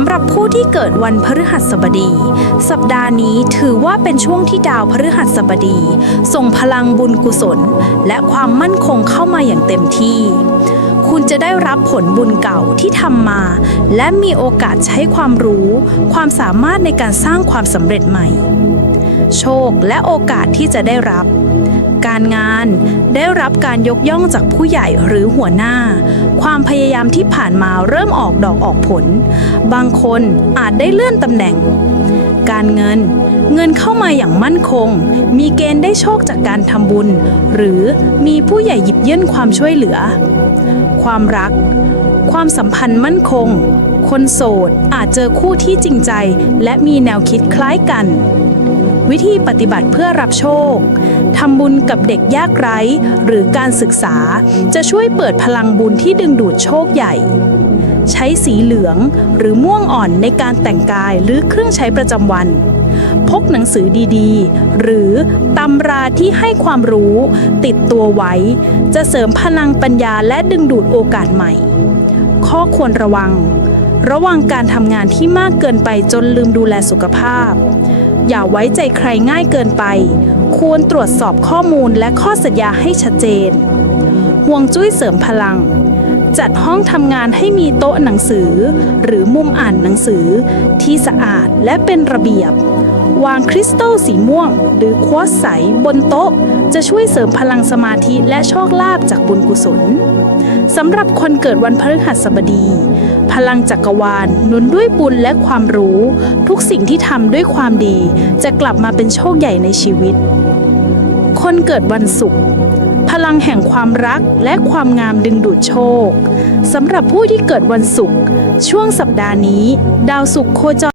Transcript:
สำหรับผู้ที่เกิดวันพฤหัสบดี สัปดาห์นี้ถือว่าเป็นช่วงที่ดาวพฤหัสบดีส่งพลังบุญกุศล และความมั่นคงเข้ามาอย่างเต็มที่ คุณจะได้รับผลบุญเก่าที่ทำมา และมีโอกาสใช้ความรู้ ความสามารถในการสร้างความสำเร็จใหม่ โชคและโอกาสที่จะได้รับ การงาน ได้รับการยกย่องจากผู้ใหญ่หรือหัวหน้า ความพยายามที่ผ่านมาเริ่มออกดอกออกผล บางคนอาจได้เลื่อนตำแหน่ง การเงิน เงินเข้ามาอย่างมั่นคง มีเกณฑ์ได้โชคจากการทำบุญ หรือมีผู้ใหญ่หยิบยื่นความช่วยเหลือ ความรัก ความสัมพันธ์มั่นคง คนโสดอาจเจอคู่ที่จริงใจ และมีแนวคิดคล้ายกันวิธีปฏิบัติเพื่อรับโชค ทำบุญกับเด็กยากไร้ หรือการศึกษา จะช่วยเปิดพลังบุญที่ดึงดูดโชคใหญ่ ใช้สีเหลืองหรือม่วงอ่อนในการแต่งกายหรือเครื่องใช้ประจำวัน พกหนังสือดีๆ หรือตำราที่ให้ความรู้ ติดตัวไว้ จะเสริมพลังปัญญาและดึงดูดโอกาสใหม่ ข้อควรระวัง ระวังการทำงานที่มากเกินไปจนลืมดูแลสุขภาพ อย่าไว้ใจใครง่ายเกินไป ควรตรวจสอบข้อมูลและข้อสัญญาให้ชัดเจน ห่วงจุ้ยเสริมพลัง จัดห้องทำงานให้มีโต๊ะหนังสือ หรือมุมอ่านหนังสือ ที่สะอาดและเป็นระเบียบ วางคริสตัลสีม่วง หรือควอตซ์ใสบนโต๊ะ จะช่วยเสริมพลังสมาธิและโชคลาภจากบุญกุศลสำหรับคนเกิดวันพฤหัสบดี พลังจักรวาลหนุนด้วยบุญและความรู้ ทุกสิ่งที่ทำด้วยความดี จะกลับมาเป็นโชคใหญ่ในชีวิต คนเกิดวันศุกร์พลังแห่งความรักและความงามดึงดูดโชคสำหรับผู้ที่เกิดวันศุกร์ช่วงสัปดาห์นี้ ดาวศุกร์โคจร